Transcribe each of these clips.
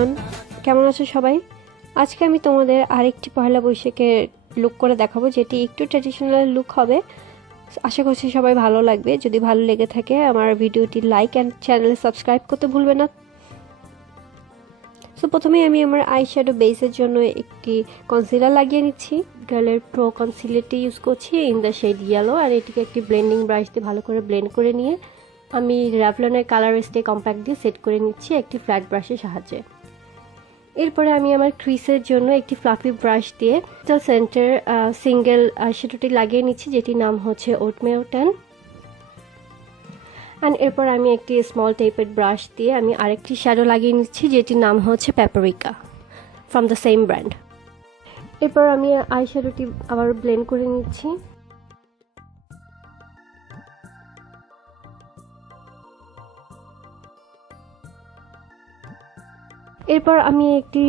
Everyone, কেমন আছো সবাই? আজকে আমি তোমাদের আরেকটি পহেলা বৈশাখের লুক করে দেখাবো, যেটি একটু ট্র্যাডিশনাল লুক হবে। আশা করছি সবাই ভালো লাগবে। যদি ভালো লেগে থাকে আমার ভিডিওটি লাইক অ্যান্ড চ্যানেলে সাবস্ক্রাইব করতে ভুলবে না। সো প্রথমেই আমি আমার আই শ্যাডো বেসের জন্য একটি কনসিলার লাগিয়ে নিচ্ছি। গার্লের প্রো কনসিলারটি ইউজ করছি ইন দ্য শেড ইয়েলো, আর এটিকে একটি ব্লেন্ডিং ব্রাশ দিয়ে ভালো করে ব্লেন্ড করে নিয়ে আমি রেভলনের ColourStay কম্প্যাক্ট দিয়ে সেট করে নিচ্ছি একটি ফ্ল্যাট ব্রাশের সাহায্যে। এরপরে আমি আমার ক্রিসের জন্য একটি ফ্লাফি ব্রাশ দিয়ে সেন্টার সিঙ্গেল শ্যাডোটি লাগিয়ে নিচ্ছি, যেটির নাম হচ্ছে ওটমেল 10। অ্যান্ড এরপর আমি একটি স্মল টেপেড ব্রাশ দিয়ে আমি আরেকটি শ্যাডো লাগিয়ে নিচ্ছি, যেটির নাম হচ্ছে Paprika from the same brand. এরপর আমি আই শ্যাডোটি আবার ব্লেন্ড করে নিচ্ছি। এরপর আমি একটি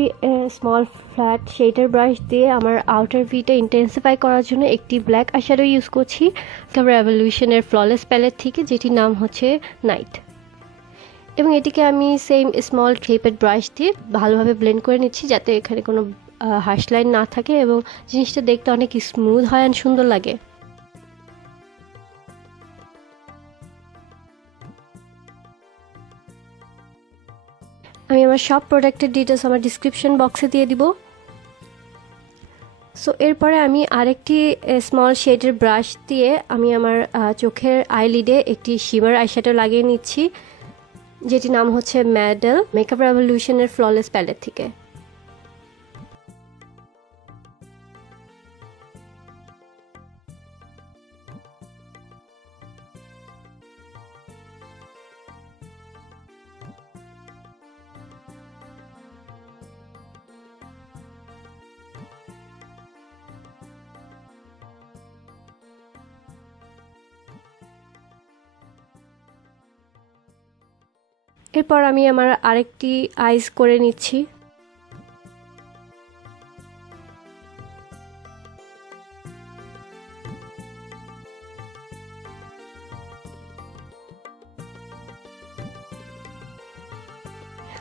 স্মল ফ্ল্যাট শেডার ব্রাশ দিয়ে আমার আউটার ভিটা ইন্টেন্সিফাই করার জন্য একটি ব্ল্যাক আইশ্যাডো ইউজ করছি রেভলিউশনের ফ্ললেস প্যালেট থেকে, যেটির নাম হচ্ছে নাইট। এবং এটিকে আমি সেম স্মল টেপেড ব্রাশ দিয়ে ভালোভাবে ব্লেন্ড করে নিচ্ছি, যাতে এখানে কোনো হার্শ লাইন না থাকে এবং জিনিসটা দেখতে অনেক স্মুথ হয় আর সুন্দর লাগে। আমি আমার সব প্রোডাক্টের ডিটেলস আমার ডিসক্রিপশন বক্সে দিয়ে দিব। সো এরপরে আমি আরেকটি স্মল শেডের ব্রাশ দিয়ে আমি আমার চোখের আইলিডে একটি শিমার আইশ্যাডো লাগিয়ে নিচ্ছি, যেটির নাম হচ্ছে ম্যাডেল মেকআপ রেভলিউশনের ফ্ললেস প্যালেট থেকে। এরপর আমি আমার আরেকটি আইস করে নিচ্ছি।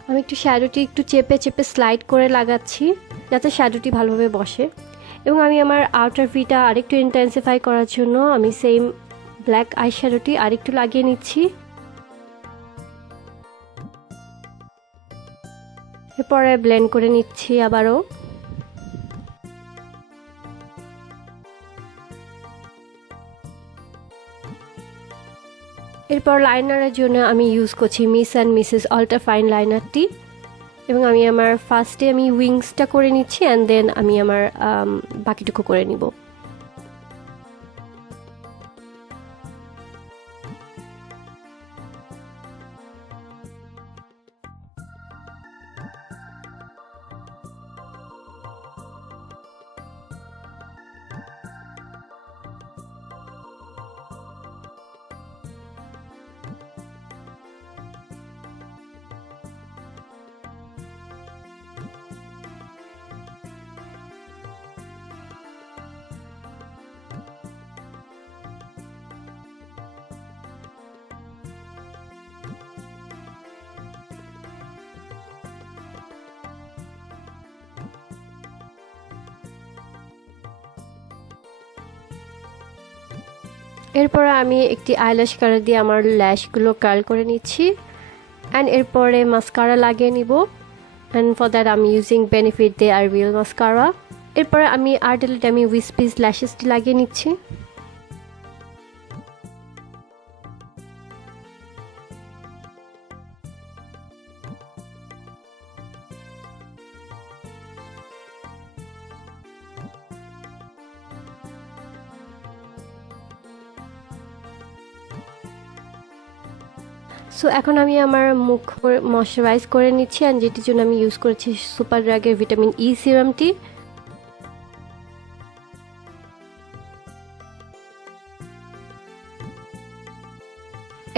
আমি একটু শ্যাডোটি একটু চেপে চেপে স্লাইড করে লাগাচ্ছি, যাতে শ্যাডোটি ভালোভাবে বসে। এবং আমি আমার আউটার ভিটা আরেকটু ইন্টেন্সিফাই করার জন্য আমি সেম ব্ল্যাক আই শ্যাডোটি আরেকটু লাগিয়ে নিচ্ছি। এরপরে ব্লেন্ড করে নিচ্ছি আবারও। এরপর লাইনারের জন্য আমি ইউজ করছি Miss and Mrs ultra fine লাইনারটি, এবং আমি আমার ফার্স্টে আমি উইংসটা করে নিচ্ছি অ্যান্ড দেন আমি আমার বাকিটুকু করে নিব। এরপর আমি একটি আইল্যাশ কালার দিয়ে আমার ল্যাশগুলো কার্ল করে নিচ্ছি, অ্যান্ড এরপরে মাস্কারা লাগিয়ে নিব। অ্যান্ড ফর দ্যাট আমি ইউজিং বেনিফিট দে আর রিয়েল মাস্কারা। এরপরে আমি আর্ডেল ডেমি উইসপিস ল্যাশেসটি লাগিয়ে নিচ্ছি। সো এখন আমি আমার মুখ ময়শ্চারাইজ করে নিচ্ছি, অ্যান্ড যেটির জন্য আমি ইউজ করেছি সুপার ড্রাগের ভিটামিন ই সিরামটি।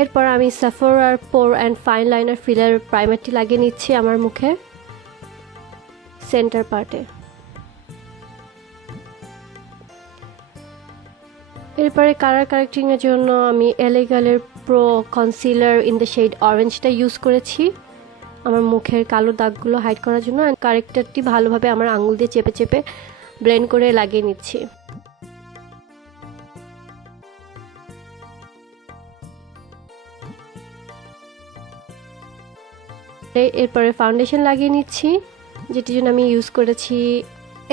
এরপর আমি সেফোরার pore and fine liner filler প্রাইমারটি লাগিয়ে নিচ্ছি আমার মুখে সেন্টার পার্টে। এরপরে কালার কারেক্টিংয়ের জন্য আমি L.A Girl Pro Conceal-Yellow in the shade অরেঞ্জটা ইউজ করেছি, আমার মুখের কালো দাগগুলো হাইড করার জন্য, অ্যান্ড কারেক্টারটি ভালোভাবে আমার আঙুল দিয়ে চেপে চেপে ব্লেন্ড করে লাগিয়ে নিচ্ছি। এরপরে ফাউন্ডেশন লাগিয়ে নিচ্ছি, যেটির জন্য আমি ইউজ করেছি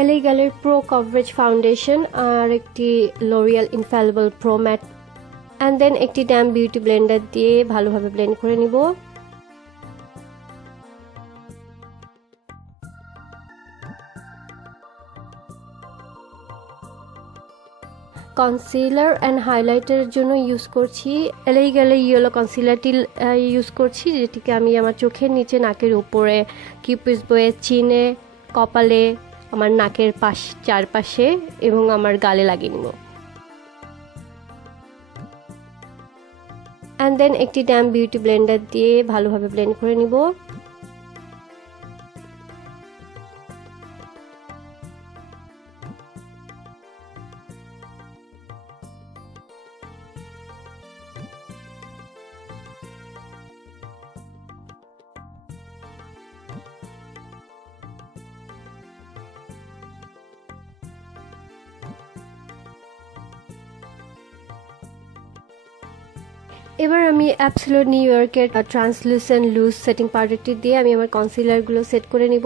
LA Girl Pro coverage foundation আর একটি L'Oreal Infallible Pro Matte, and then একটি ড্যাম বিউটি ব্লেন্ডার দিয়ে ভালোভাবে ব্লেন্ড করে নিব। কনসিলার অ্যান্ড হাইলাইটারের জন্য ইউজ করছি LA Girl ইয়েলো কনসিলারটি ইউজ করছি, যেটিকে আমি আমার চোখের নিচে, নাকের উপরে, কিউপিস বয়ে, চিনে, কপালে, আমার নাকের চারপাশে এবং আমার গালে লাগিয়ে নিব। অ্যান্ড দেন একটি ড্যাম বিউটি ব্লেন্ডার দিয়ে ভালোভাবে ব্লেন্ড করে নিব। এবার আমি অ্যাবসোলিউট নিউ ইয়র্কের ট্রান্সলুসেন্ট লুজ সেটিং পাউডারটি দিয়ে আমি আমার কনসিলারগুলো সেট করে নিব।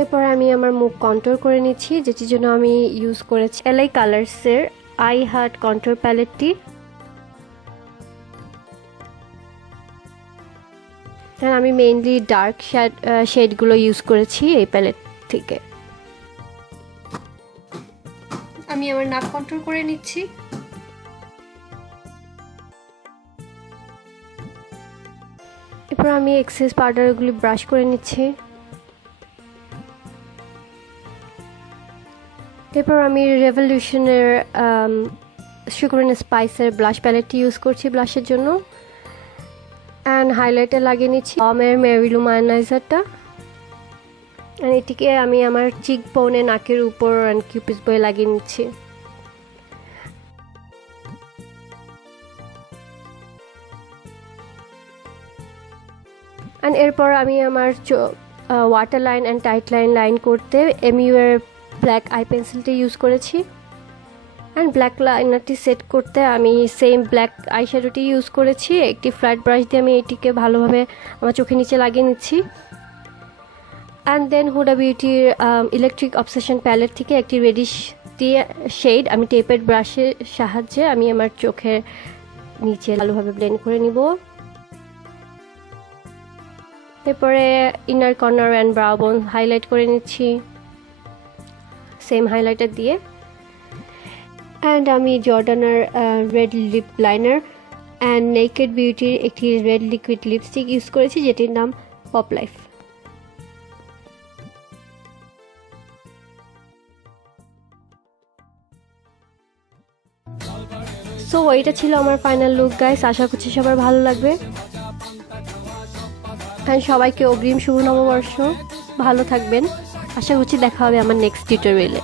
এরপর আমি আমার মুখ কন্ট্রোল করে নিচ্ছি, যেটির জন্য আমি ইউজ করেছি LA কালার্সের আই হার্ট কন্ট্রোল প্যালেটটি। আমি মেইনলি ডার্ক শেডগুলো ইউজ করেছি এই প্যালেট থেকে। আমি আমার নাক কন্ট্রোল করে নিচ্ছি। এরপর আমি এক্সেস পাউডারগুলি ব্রাশ করে নিচ্ছি। এরপর আমি রেভলিউশনের সুগার অ্যান্ড স্পাইসের ব্লাশ প্যালেটটি ইউজ করছি ব্লাশের জন্য, অ্যান্ড হাইলাইটার লাগিয়ে নিচ্ছি আমার মেরিলুমাইনাইজারটা, অ্যান্ড এটিকে আমি আমার চিক বোনে, নাকের উপর অ্যান্ড কিউপিস বয়ে লাগিয়ে নিচ্ছি। অ্যান্ড এরপর আমি আমার water line and tide line করতে MU এর ব্ল্যাক আই পেন্সিলটি ইউজ করেছি, অ্যান্ড ব্ল্যাক লাইনারটি সেট করতে আমি সেম ব্ল্যাক আই শ্যাডোটি ইউজ করেছি। একটি ফ্ল্যাট ব্রাশ দিয়ে আমি এটিকে ভালোভাবে আমার চোখের নিচে লাগিয়ে নিচ্ছি। অ্যান্ড দেন হুডা বিউটির ইলেকট্রিক অবসেশন প্যালেট থেকে একটি রেডিশ দিয়ে শেড আমি টেপেড ব্রাশের সাহায্যে আমি আমার চোখের নিচে ভালোভাবে ব্লেন্ড করে নিব। এরপরে inner corner and brow bone highlight করে নিচ্ছি সেম হাইলাইটার দিয়ে। অ্যান্ড আমি জর্ডানার red lip liner and naked বিউটির একটি রেড লিকুইড লিপস্টিক ইউজ করেছি, যেটির নাম পপ লাইফ। সো এইটা ছিল আমার ফাইনাল লুক গাইস, আশা করছি সবার ভালো লাগবে। অ্যান্ড সবাইকে অগ্রিম শুভ নববর্ষ, ভালো থাকবেন। আশা করছি দেখা হবে আমার নেক্সট টিউটোরিয়ালে।